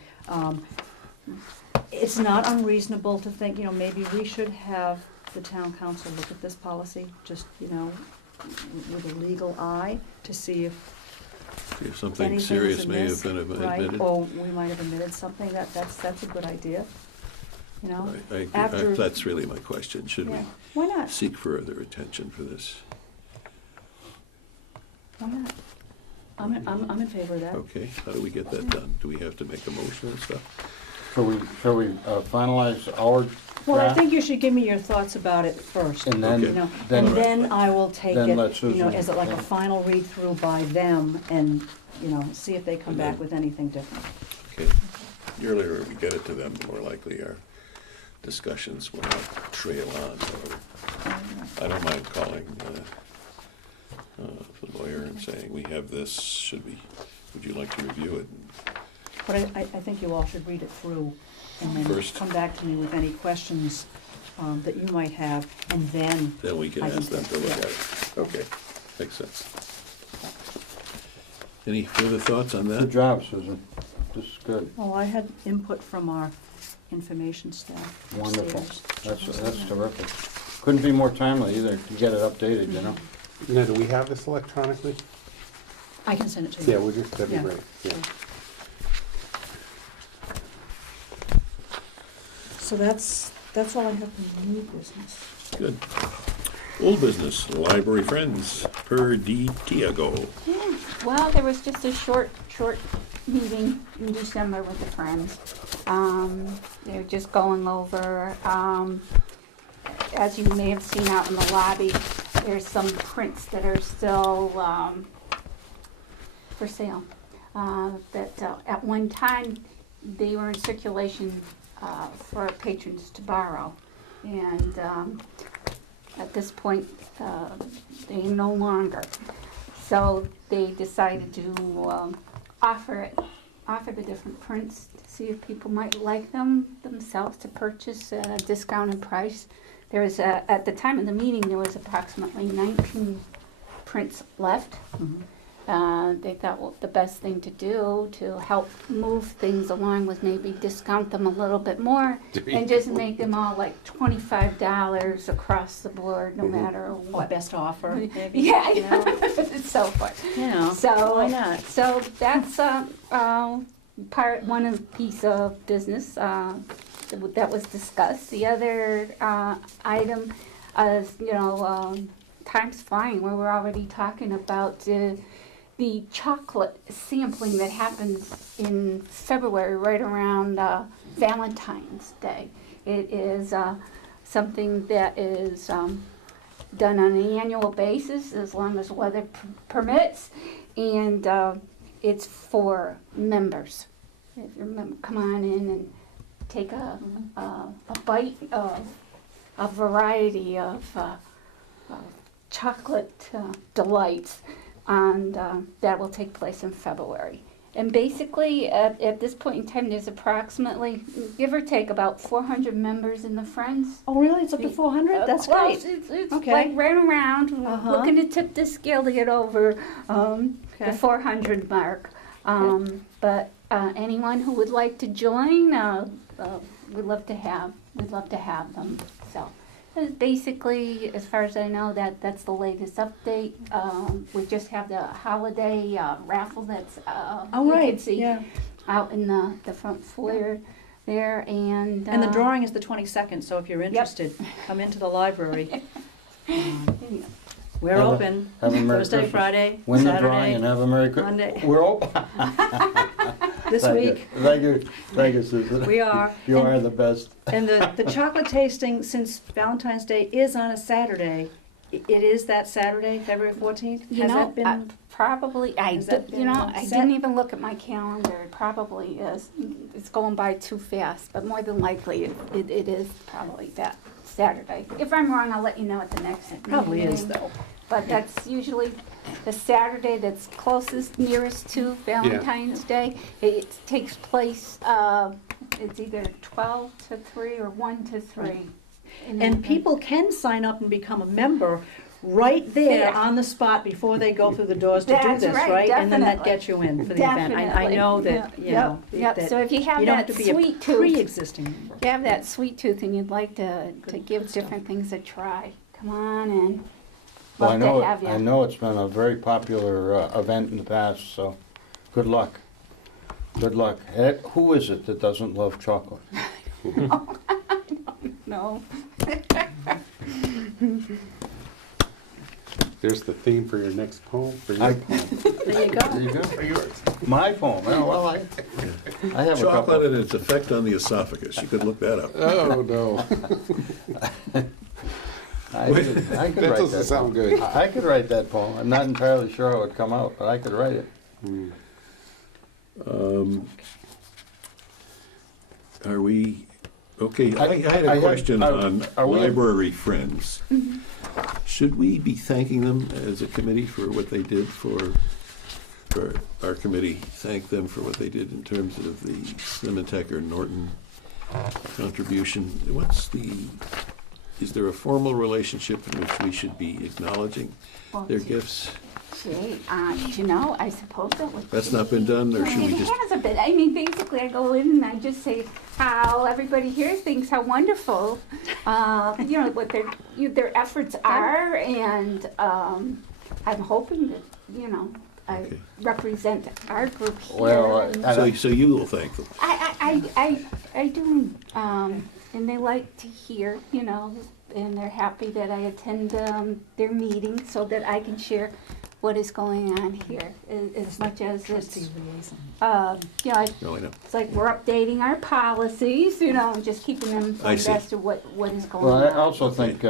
It's not unreasonable to think, maybe we should have the town council look at this policy, just, with a legal eye, to see If something anything is serious may amiss, have been right? admitted. Or we might have omitted something, that's a good idea, After- That's really my question. Should we Yeah, why not? seek further attention for this? Why not? I'm in favor of that. Okay, how do we get that done? Do we have to make a motion and stuff? Shall we finalize our Well, I draft? think you should give me your thoughts about it first. And then, Okay. then- And then I will take Then it, let Susan- as like a yeah. final read-through by them and, see if they come And back then- with anything different. Okay, the earlier we get it to them, the more likely our discussions will not trail on. I don't mind calling the lawyer and saying, we have this, would you like to review it? But I think you all should read it through and then First. come back to me with any questions that you might have, and then, Then we can I can ask them to look yeah. at it. Okay, makes sense. Any further thoughts on Good that? job, Susan. This is good. well, I had input from our information staff. Wonderful. upstairs. That's terrific. Couldn't be more timely either to get it updated, you know? Now, do we have this electronically? I can send it to you. Yeah, would you? That'd be Yeah. great, yeah. So that's all I have for new business. Good. Old business, library friends, per D. Tiago. Yeah, well, there was just a short meeting in December with the Friends. They were just going over, as you may have seen out in the lobby, there's some prints that are still for sale. That at one time, they were in circulation for patrons to borrow. And at this point, they no longer. So they decided to offer the different prints to see if people might like them themselves to purchase at a discounted price. There was at the time of the meeting, there was approximately 19 prints left. Mhm. They thought the best thing to do to help move things along was maybe discount them a little bit more and just make them all like $25 across the board, no Mhm. matter What what. best offer, maybe? Yeah, you know? so forth. So Why not? So that's one piece of business that was discussed. The other item is, time's flying. Where we're already talking about the chocolate sampling that happens in February, right around Valentine's Day. It is something that is done on an annual basis, as long as weather permits, and it's for members. If you're a member, come on in and take a bite of a variety of chocolate delights, and that will take place in February. And basically, at this point in time, there's approximately, give or take, about 400 members in the Friends. Oh, really? It's up to 400? That's Close. great. It's Okay. like right around. We're Uh-huh. looking to tip the scale to get over the Okay. 400 mark. But anyone who would like to join, we'd love to have we'd love to have them, so. Basically, as far as I know, that's the latest update. We just have the holiday raffle that's, Oh, you right, can see yeah. out in the front foyer there, and. And the drawing is the 22nd, so if you're interested, come into the library. We're Have a- open have a Merry Thursday, Christmas. Friday, Win the drawing and Saturday, have a Merry Christmas. Monday. We're open. This Thank you. week. Thank you, Susan. We are. You And- are the best. And the chocolate tasting, since Valentine's Day is on a Saturday, it is that Saturday, February 14th? You Has know, that been, probably, Has that you know, been I set? didn't even look at my calendar, it probably is. It's going by too fast, but more than likely, it is probably that Saturday. If I'm wrong, I'll let you know at the next meeting. probably is though. But that's usually the Saturday that's closest, nearest to Valentine's Day. It takes place, it's either 12 to 3 or 1 to 3. And people can sign up and become a member right there There. on the spot before they go through the doors to do That's this, right, right? And then that definitely. gets you in for the event. I Definitely. know that, you Yep, know, yep. that So if you have you don't have that to be a sweet tooth, pre-existing member. if you have that sweet tooth and you'd like to Good give stuff. different things a try, come on in. Well, Love to have you. I know it's been a very popular event in the past, so good luck. Good luck. Who is it that doesn't love chocolate? No. There's the theme for your next poem, for your I- poem. There you There go. you go. For yours. My poem. Well, I have a Chocolate couple. and its effect on the esophagus. You could look that up. Oh, no. I could That write doesn't that. sound good. I could write that poem. I'm not entirely sure how it would come out, but I could write it. Mm. Are we, okay, I had I a had- question are- on are we- library friends. Should we be thanking them as a committee for what they did for our committee, thank them for what they did in terms of the Cinematech or Norton contribution? Is there a formal relationship in which we should be acknowledging Well, their gifts? Gee, you know, I suppose that would. That's not been done, or should we It just? has a bit. I mean, basically, I go in and I just say how everybody here thinks how wonderful, you know, what their efforts are, and I'm hoping that, you know, I Okay. represent our group here. Well, and So you will thank them. I do, and they like to hear, you know, and they're happy that I attend their meetings so that I can share what is going on here, as much as Trustee it's, liaison. you know, No, I know. it's like we're updating our policies, you know, and just keeping them I see. abreast of what is going Well, on. I also think,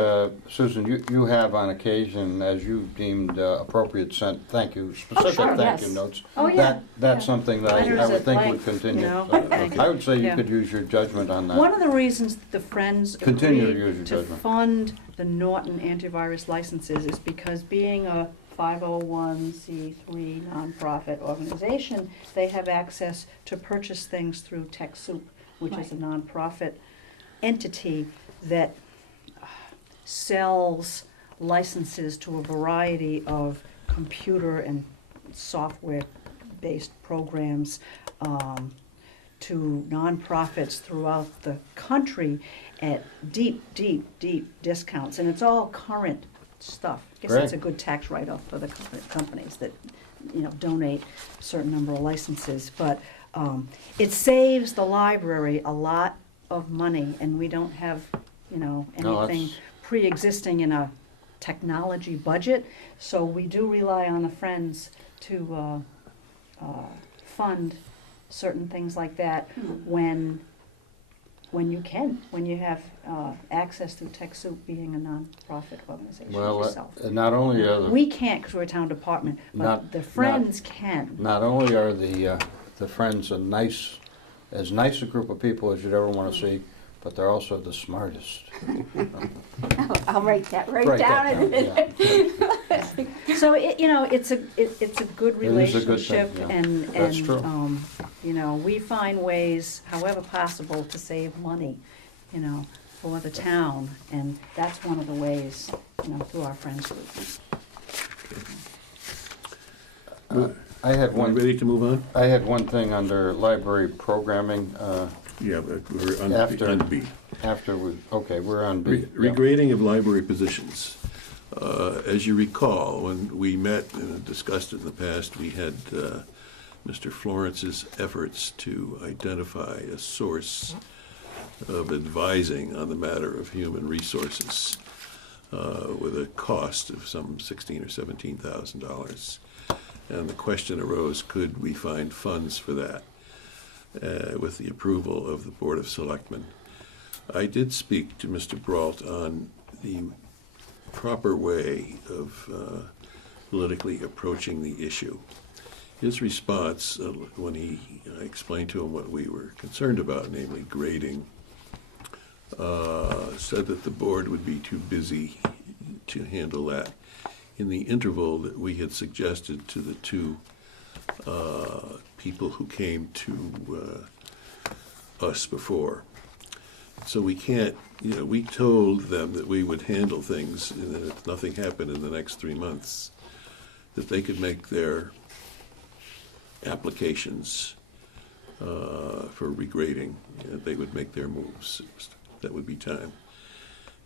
Susan, you have on occasion, as you deemed appropriate, sent thank you, specific sure, thank you yes. notes. Oh, yeah. That's yeah. something that Letters I would at think length, would continue. you know, So, thank you. I would say you Yeah. could use your judgment on that. One of the reasons the Friends Continue to use your agreed to judgment. fund the Norton antivirus licenses is because being a 501c3 nonprofit organization, they have access to purchase things through TechSoup, which is a nonprofit entity that sells licenses to a variety of computer and software-based programs to nonprofits throughout the country at deep, deep, deep discounts. And it's all current stuff. I guess that's a Great. good tax write-off for the companies that, you know, donate a certain number of licenses. But it saves the library a lot of money, and we don't have, you know, No, anything that's- pre-existing in a technology budget. So we do rely on the Friends to fund certain things like that when you can, when you have access through TechSoup, being a nonprofit organization Well, yourself. not only are the, We can't because we're a town department, but Not- the Friends can. not only are the Friends as nice a group of people as you'd ever want to see, but they're also the smartest. I'll write that right Write down. that down, yeah. So you know, it's a good It is a good thing, relationship, yeah. and That's true. you know, we find ways, however possible, to save money, you know, for the town, and that's one of the ways, you know, through our Friends group. I had We one. ready to move on? I had one thing under library programming. Yeah, but we're on After- on B. after we, okay, we're on B. Regrading of library positions. As you recall, when we met and discussed it in the past, we had Mr. Florence's efforts to identify a source of advising on the matter of human resources with a cost of some $16,000 or $17,000. And the question arose, could we find funds for that with the approval of the Board of Selectmen? I did speak to Mr. Brault on the proper way of politically approaching the issue. His response, when I explained to him what we were concerned about, namely grading, said that the board would be too busy to handle that in the interval that we had suggested to the two people who came to us before. So we can't, we told them that we would handle things, and that if nothing happened in the next 3 months, that they could make their applications for regrading, and they would make their moves. That would be time.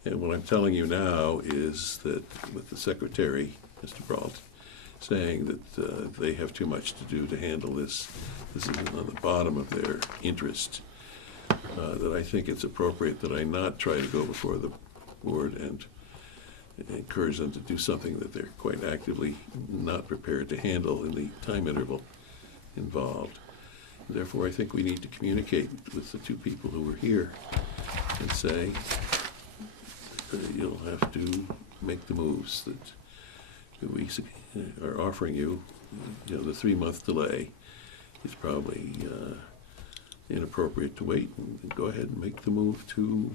And what I'm telling you now is that with the secretary, Mr. Brault, saying that they have too much to do to handle this is on the bottom of their interest, that I think it's appropriate that I not try to go before the board and encourage them to do something that they're quite actively not prepared to handle in the time interval involved. Therefore, I think we need to communicate with the two people who were here and say, you'll have to make the moves that we are offering you. The 3-month delay is probably inappropriate to wait, and go ahead and make the move to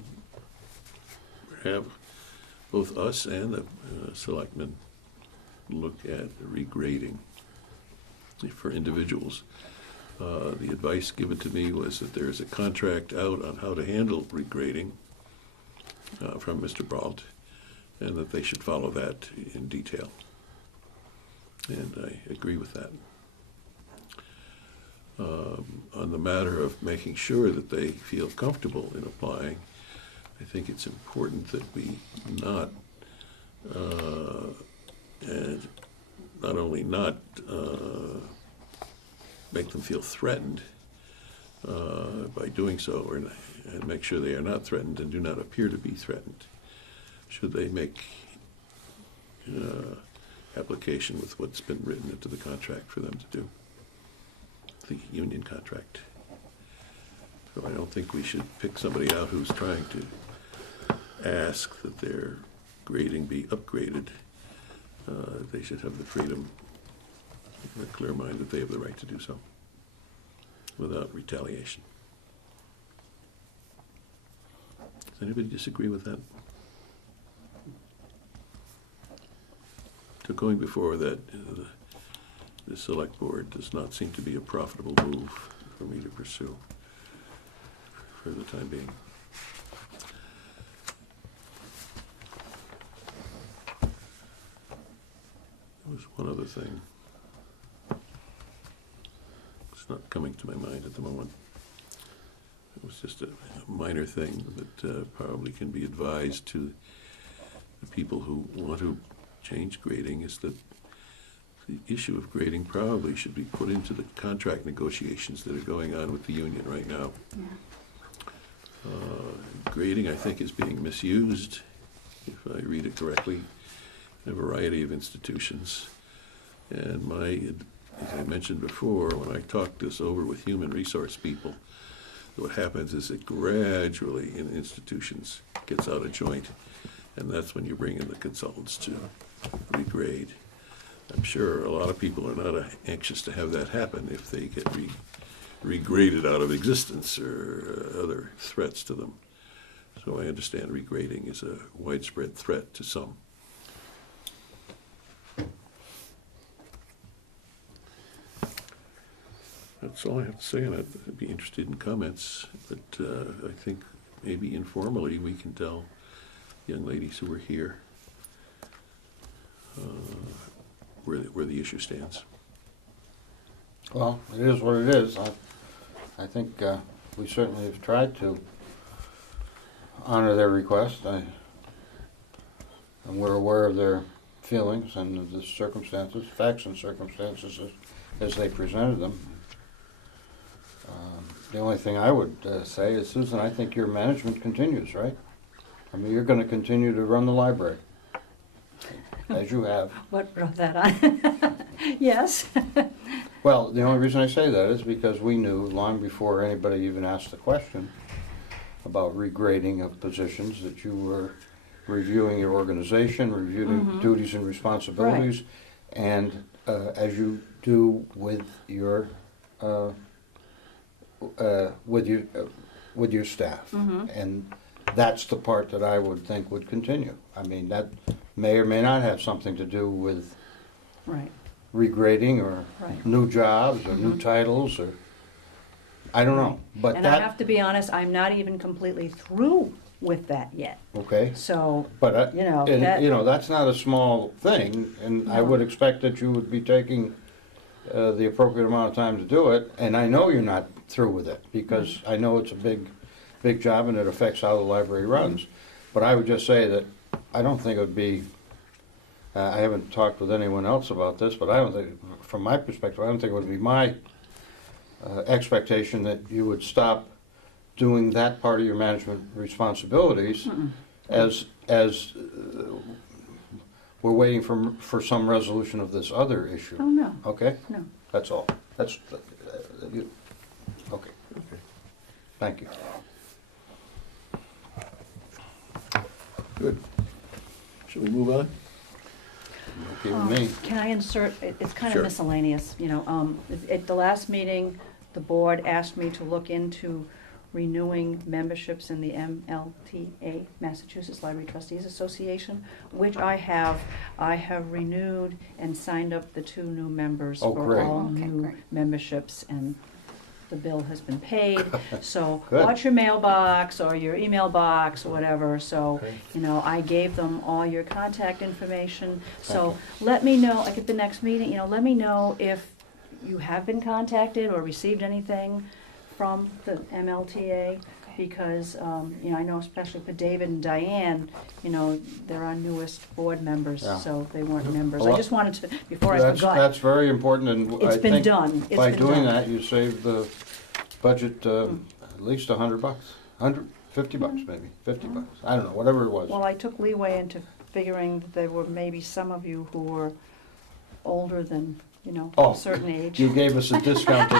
have both us and the selectmen look at regrading for individuals. The advice given to me was that there's a contract out on how to handle regrading from Mr. Brault, and that they should follow that in detail. And I agree with that. On the matter of making sure that they feel comfortable in applying, I think it's important that we not, and not only not make them feel threatened by doing so, and make sure they are not threatened and do not appear to be threatened, should they make application with what's been written into the contract for them to do, the union contract. So I don't think we should pick somebody out who's trying to ask that their grading be upgraded. They should have the freedom, a clear mind that they have the right to do so without retaliation. Does anybody disagree with that? So going before that, the select board does not seem to be a profitable move for me to pursue for the time being. There was one other thing. It's not coming to my mind at the moment. It was just a minor thing that probably can be advised to the people who want to change grading, is that the issue of grading probably should be put into the contract negotiations that are going on with the union right now. Yeah. Grading, I think, is being misused, if I read it correctly, in a variety of institutions. And as I mentioned before, when I talked this over with human resource people, what happens is it gradually in institutions gets out of joint, and that's when you bring in the consultants to regrade. I'm sure a lot of people are not anxious to have that happen if they get regraded out of existence or other threats to them. So I understand regrading is a widespread threat to some. That's all I have to say, and I'd be interested in comments, but I think maybe informally we can tell young ladies who are here where the issue stands. Well, it is what it is. I think we certainly have tried to honor their request. And we're aware of their feelings and of the circumstances, facts and circumstances as they presented them. The only thing I would say is, Susan, I think your management continues, right? I mean, you're going to continue to run the library, as you have. What brought that on? Yes. Well, the only reason I say that is because we knew long before anybody even asked the question about regrading of positions that you were reviewing your organization, reviewing duties and responsibilities, and as you do with your staff, and that's the part that I would think would continue. I mean, that may or may not have something to do with Right. regrading or Right. new jobs or new titles or I don't know. But And I have to be honest, I'm not even completely through with that yet. okay. So, But you know, and, that- you know, that's not a small thing, and I No. would expect that you would be taking the appropriate amount of time to do it. And I know you're not through with it because I know it's a big job and it affects how the library runs. But I would just say that I don't think it would be. I haven't talked with anyone else about this, but I don't think, from my perspective, I don't think it would be my expectation that you would stop doing that part of your management responsibilities as we're waiting for some resolution of this other issue. oh, no, Okay? no. That's all. That's, okay. Thank you. Good. Shall we move on? Okay with me. Can I insert, it's kind of Sure. miscellaneous, you know, at the last meeting, the board asked me to look into renewing memberships in the MLTA, Massachusetts Library Trustees Association, which I have renewed and signed up the 2 new members Oh, for great. all Okay, new great. memberships, and the bill has been paid. So Good. watch your mailbox or your email box or whatever, so, Okay. you know, I gave them all your contact information. So let me know, like at the next meeting, you know, let me know if you have been contacted or received anything from the MLTA, because, you know, I know especially for David and Diane, you know, they're our newest board members, Yeah. so they weren't members. Well, I just wanted to, before I That's forgot, very important, and I it's been think done, it's by been doing done. that, you save the budget at least $100, $150 maybe, $50. I don't know, whatever it was. Well, I took leeway into figuring that there were maybe some of you who were older than, you know, Oh, a certain age. You gave us a discount.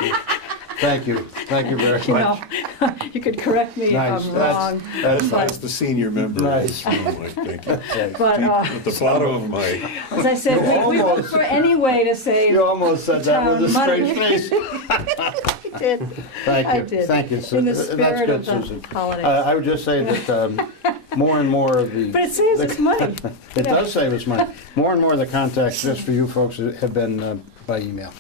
Thank you very You know, much. you could correct me if Nice. I'm That's- wrong. That's That's the senior member. Nice. Oh, Mike, thank you. But, At the bottom of my, as I said, You we look almost- for any way to say. You almost said that with a Town straight money. face. I did. Thank I you. did. Thank you, In Susan. the That's spirit good, of the Susan. holidays. I would just say that more and more of the. But it saves us money. It does save us money. More and more of the contacts just for you folks have been by email.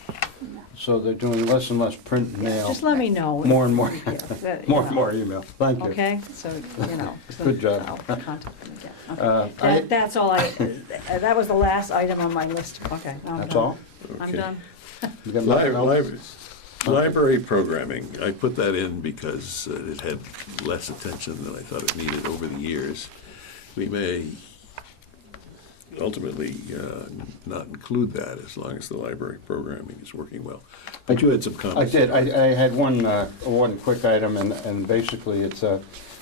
So they're doing less and less print and mail. Just let me know. More and more, Yeah, that, you more know. and more email. Thank you. Okay, so, you know. so Good job. I'll contact them again. Uh, Okay. I- That's all that was the last item on my list. Okay. now I'm That's done. all? I'm okay. done. You got nothing else? Library programming, I put that in because it had less attention than I thought it needed over the years. We may ultimately not include that as long as the library programming is working well. But you had some I comments. did. I had one quick item, and basically it's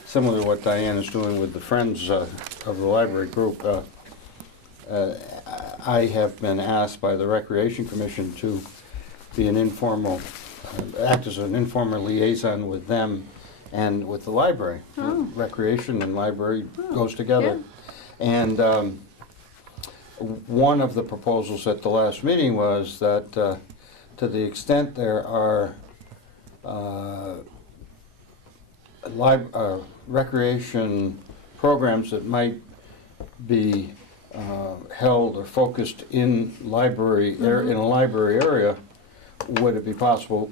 similar to what Diane is doing with the Friends of the Library Group. I have been asked by the Recreation Commission to be an informal, act as an informal liaison with them and with the library. Oh. Recreation and library goes together. yeah. And one of the proposals at the last meeting was that to the extent there are recreation programs that might be held or focused in library in a library area, would it be possible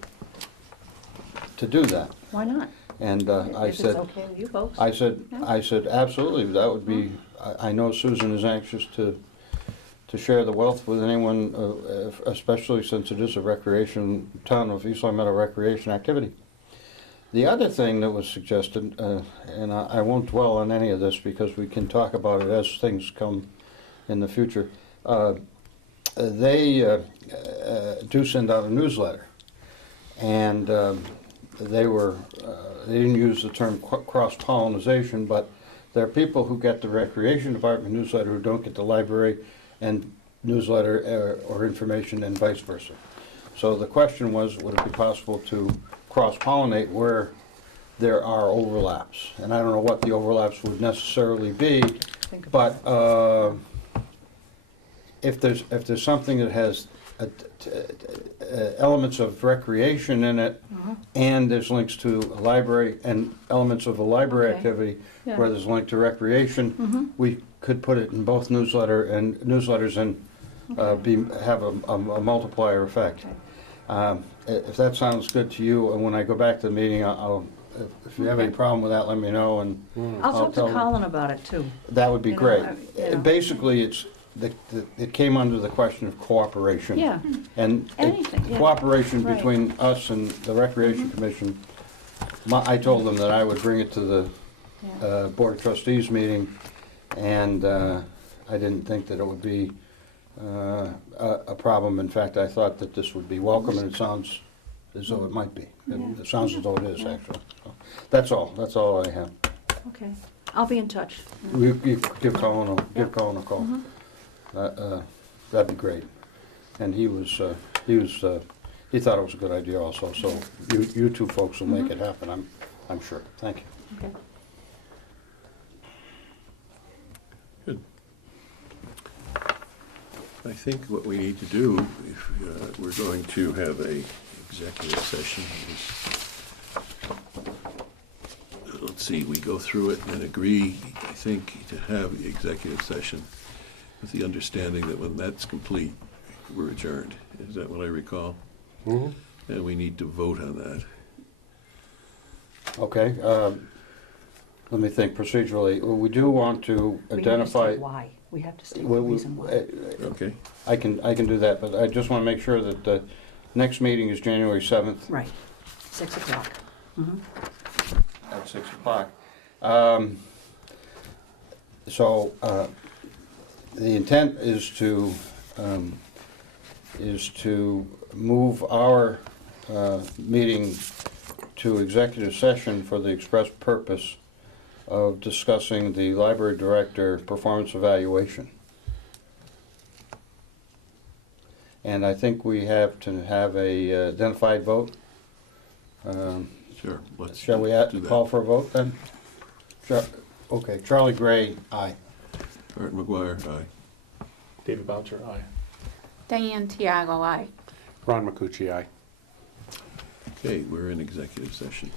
to do that? Why not? And I If said, it's okay with you folks. I said, Yeah. absolutely, that would be, I know Susan is anxious to share the wealth with anyone, especially since it is a recreation, town of East Long Meadow recreation activity. The other thing that was suggested, and I won't dwell on any of this because we can talk about it as things come in the future. They do send out a newsletter, and they didn't use the term cross-pollination, but there are people who get the Recreation Department newsletter who don't get the library and newsletter or information and vice versa. So the question was, would it be possible to cross-pollinate where there are overlaps? And I don't know what the overlaps would necessarily be, Think about but if there's something that has elements of recreation in it, and there's links to a library and elements of a library Okay. activity Yeah. where there's a link to recreation, we could put it in both newsletters and have a multiplier effect. Okay. If that sounds good to you, and when I go back to the meeting, if you have any problem with that, let me know, and I'll talk to tell them. Colin about it too. That would be You know, great. you know. Basically, it came under the question of cooperation. Yeah, And anything, yeah. cooperation Right. between us and the Recreation Commission. I told them that I would bring it to the Yeah. Board of Trustees meeting, and I didn't think that it would be a problem. In fact, I thought that this would be welcome, and it sounds as though it might be. It sounds as though it is, Yeah. actually. So, that's all I have. Okay, I'll be in touch. You give Colin a call. That'd be great. And he thought it was a good idea also, so you two folks will make it happen, I'm sure. Thank you. Okay. Good. I think what we need to do, if we're going to have a executive session, is, let's see, we go through it and agree, I think, to have the executive session with the understanding that when that's complete, we're adjourned. Is that what I recall? Mhm. And we need to vote on that. Okay, let me think procedurally. We do want to We have to identify. state why. We have to state the we- reason why. Okay? I can do that, but I just want to make sure that the next meeting is January 7th. Right, 6 o'clock. Mhm. At 6 o'clock. So, the intent is to move our meeting to executive session for the express purpose of discussing the library director performance evaluation. And I think we have to have a identified vote. Sure. Let's Shall we do that. call for a vote then? Okay, Charlie Gray, aye. Art McGuire, aye. David Boucher, aye. Diane Tiago, aye. Ron Macucci, aye. Okay, we're in executive session.